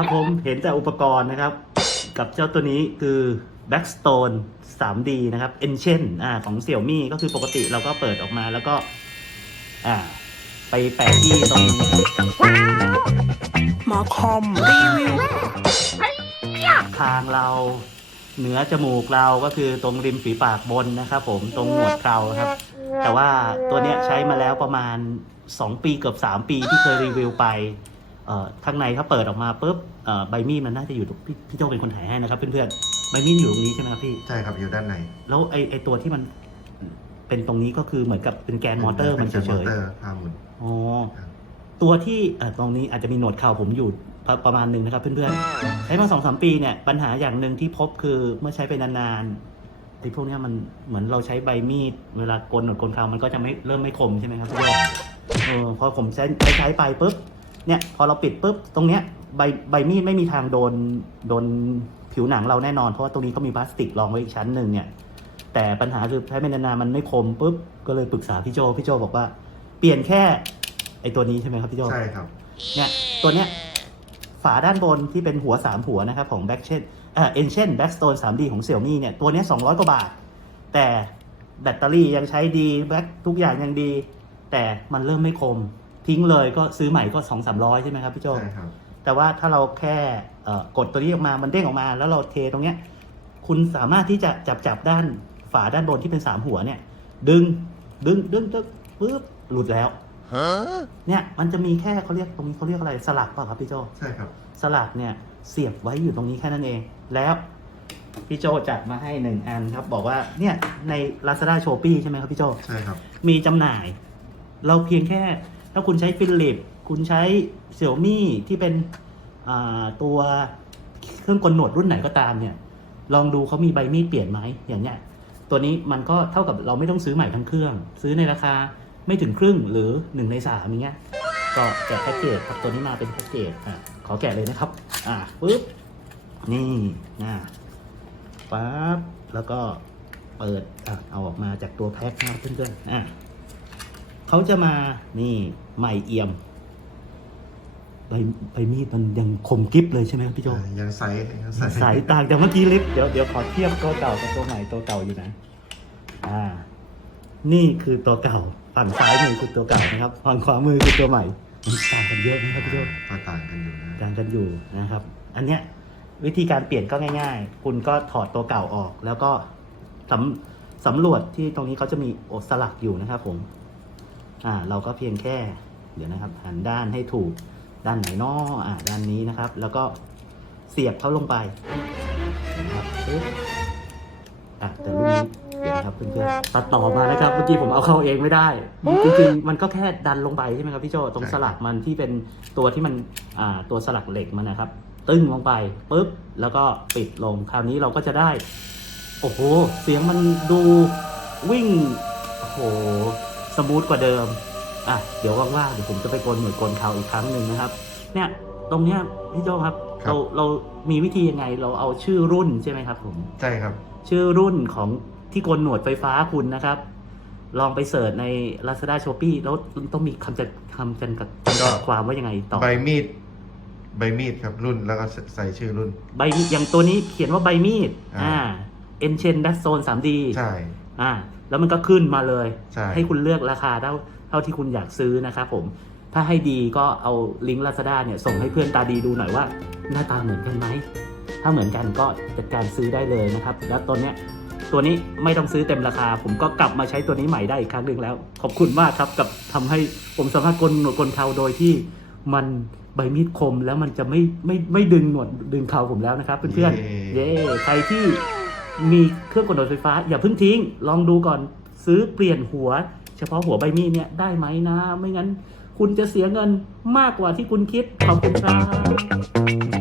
ครับผมเห็นแต่อุปกรณ์นะครับ กับเจ้าตัวนี้คือ Backstone 3D นะครับ Ancient อ่าของ Xiaomi ก็คือปกติเราก็เปิดออกมาแล้วก็ อ่า ไปแปะที่ตรงหมอคอมรีวิวคางเราเหนือจมูกเราก็คือตรงริมฝีปากบนนะครับผมตรงหนวดเคราครับ แต่ว่าตัวเนี้ยใช้มาแล้วประมาณ 2 ปีเกือบ 3 ปีที่เคยรีวิวไปเอ่อ ข้างในเขาเปิดออกมาปุ๊บเอ่อใบมีดมันน่าจะอยู่ตรงพี่พี่โจเป็นคนถ่ายให้นะครับ เพื่อนๆใบมีดอยู่ตรงนี้ใช่ไหมครับพี่ใช่ครับอยู่ด้านในแล้วไอไอตัวที่มันเป็นตรงนี้ก็คือเหมือนกับเป็นแกนมอเตอร์มันเฉป็มอยเตอๆร์พาหมุนอ๋อครับตัวที่เอ่อตรงนี้อาจจะมีหนวดเข่าผมอยู่ประประมาณหนึ่งนะครับเพื่อนๆ ใช้มาสองสามปีเนี่ยปัญหาอย่างหนึ่งที่พบคือเมื่อใช้ไปนานๆไอ้พวกเนี้ยมันเหมือนเราใช้ใบมีด เวลากลหนวดกลเข่ามันก็จะไม่เริ่มไม่คมใช่ไหมครับพี่โยเออพอผมใช้ใช้ใช้ไปปุ๊บ เนี่ยพอเราปิดปุ๊บตรงเนี้ยใบใบมีดไม่มีทางโดนโดนผิวหนังเราแน่นอนเพราะว่าตรงนี้เขามีพลาสติกรองไว้อีกชั้นหนึ่งเนี่ยแต่ปัญหาคือใช้ไปนานๆมันไม่คมปุ๊บก็เลยปรึกษาพี่โจพี่โจบอกว่า เปลี่ยนแค่ไอ้ตัวนี้ใช่ไหมครับพี่โจใช่ครับเนี่ยตัวเนี้ยฝาด้านบนที่เป็นหัว 3 หัวนะครับของ b a c k c h a i n เอ่อ Ancient Backstone 3D ของ Xiaomi เนี่ยตัวเนี้ย200กว่าบาท แต่แบตเตอรี่ยังใช้ดีแบ็คทุกอย่างยังดี แต่มันเริ่มไม่คม ทิ้งเลยก็ซื้อใหม่ก็2 3 0 0ใช่ไหมครับพี่โจใช่ครับ แต่ว่าถ้าเราแค่เอ่อกดตัวนี้ออกมามันเด้งออกมา แล้วเราเทตรงเนี้ย คุณสามารถที่จะจับจับด้านฝาด้านบนที่เป็นสามหัวเนี่ย ดึงดึงดึงดึงปึ๊บหลุดแล้ว เนี่ยมันจะมีแค่เขาเรียกตรงนี้เขาเรียกอะไรสลักเปล่ะครับพี่โจ ใช่ครับ สลักเนี่ยเสียบไว้อยู่ตรงนี้แค่นั้นเอง แล้วพี่โจจัดมาให้หนึ่งอันครับ บอกว่าเนี่ยใน Lazada s h o p e e ใช่ไหมครับพี่โจ ใช่ครับ มีจำหน่าย เราเพียงแค่ ถ้าคุณใช้ฟิลิปคุณใช้เซี่ยวมี่ที่เป็นตัวเครื่องกลหนวดรุ่นไหนก็ตามเนี่ย ลองดูเขามีใบมีดเปลี่ยนไหมอย่างเนี้ยตัวนี้มันก็เท่ากับเราไม่ต้องซื้อใหม่ทั้งเครื่อง ซื้อในราคาไม่ถึงครึ่งหรือหนึ่งในสามอย่างเงี้ยก็แกะแพ็กเกจครับตัวนี้มาเป็นแพ็กเกจอะขอแกะเลยนะครับ อ่าปึ๊บนี่นะปั๊บแล้วก็เปิดอะเอาออกมาจากตัวแพ็คนะเพื่อนๆอะ เขาจะมานี่ใหม่เอี่ยมใบใบมีดมันยังคมกริบเลยใช่ไหมครับพี่โจอ่ายังใสยังใสสายต่างจากเมื่อกี้ลิฟต์เดี๋ยวเดี๋ยวขอเทียบตัวเก่ากับตัวใหม่ตัวเก่าอยู่นะ อ่า นี่คือตัวเก่าฝั่งซ้ายมือคือตัวเก่านะครับฝั่งขวามือคือตัวใหม่มันต่างกันเยอะไหมครับพี่โจก็ต่างกันอยู่นะต่างกันอยู่นะครับ อันเนี้ยวิธีการเปลี่ยนก็ง่าย ๆ คุณก็ถอดตัวเก่าออก แล้วก็สำสำรวจที่ตรงนี้เขาจะมีโอสลักอยู่นะครับผม อ่าเราก็เพียงแค่เดี๋ยวนะครับ หันด้านให้ถูกด้านไหนนออ่าด้านนี้นะครับ แล้วก็เสียบเข้าลงไปนะครับปึ๊บอะแต่รุ่นนี้เดี๋ยวนะครับเพื่อนๆตัดต่อมานะครับ เมื่อกี้ผมเอาเข้าเองไม่ได้ จริงๆ มันก็แค่ดันลงไปใช่ไหมครับพี่โจตรงสลักมันที่เป็นตัวที่มันอ่าตัวสลักเหล็กมันนะครับ ตึ้งลงไปปุ๊บแล้วก็ปิดลงคราวนี้เราก็จะได้ โอ้โห เสียงมันดูวิ่งโอ้โห สมูทกว่าเดิมอะเดี๋ยวว่างๆเดี๋ยวผมจะไปโกนหนวดโกนเขาอีกครั้งหนึ่งนะครับ เนี่ยตรงเนี้ยพี่โจครับเราเรามีวิธียังไงเราเอาชื่อรุ่นใช่ไหมครับผม ใช่ครับ ชื่อรุ่นของที่โกนหนวดไฟฟ้าคุณนะครับ ลองไปเสิร์ชใน Lazada s h o p e e แล้วต้องมีคำจัดคำจำกัดจำกัดความว่ายังไงต่อ ใบมีด ใบมีดครับรุ่นแล้วก็ใส่ชื่อรุ่น ใบมีดอย่างตัวนี้เขียนว่าใบมีดอ่า อ่า Enchain Back Zone 3D ใช่ อ่าแล้วมันก็ขึ้นมาเลยใช่ให้คุณเลือกราคาเท่าเท่าที่คุณอยากซื้อนะครับผม ถ้าให้ดีก็เอาลิงก์ Lazada เนี่ยส่งให้เพื่อนตาดีดูหน่อยว่า หน้าตาเหมือนกันไหม ถ้าเหมือนกันก็จัดการซื้อได้เลยนะครับ แล้วตัวเนี้ยตัวนี้ไม่ต้องซื้อเต็มราคา ผมก็กลับมาใช้ตัวนี้ใหม่ได้อีกครั้งหนึ่งแล้ว ขอบคุณมากครับกับทำให้ผมสามารถกลหนวดกลเขาโดยที่มันใบมีดคมแล้วมันจะไม่ไม่ไม่ดึงหนวดดึงเขาผมแล้วนะครับเพื่อนๆเย้ เย้ใครที่ มีเครื่องกลหนวดไฟฟ้า อย่าเพิ่งทิ้ง ลองดูก่อนซื้อเปลี่ยนหัว เฉพาะหัวใบมีดเนี่ยได้ไหมนะ ไม่งั้น คุณจะเสียเงินมากกว่าที่คุณคิดขอบคุณครับ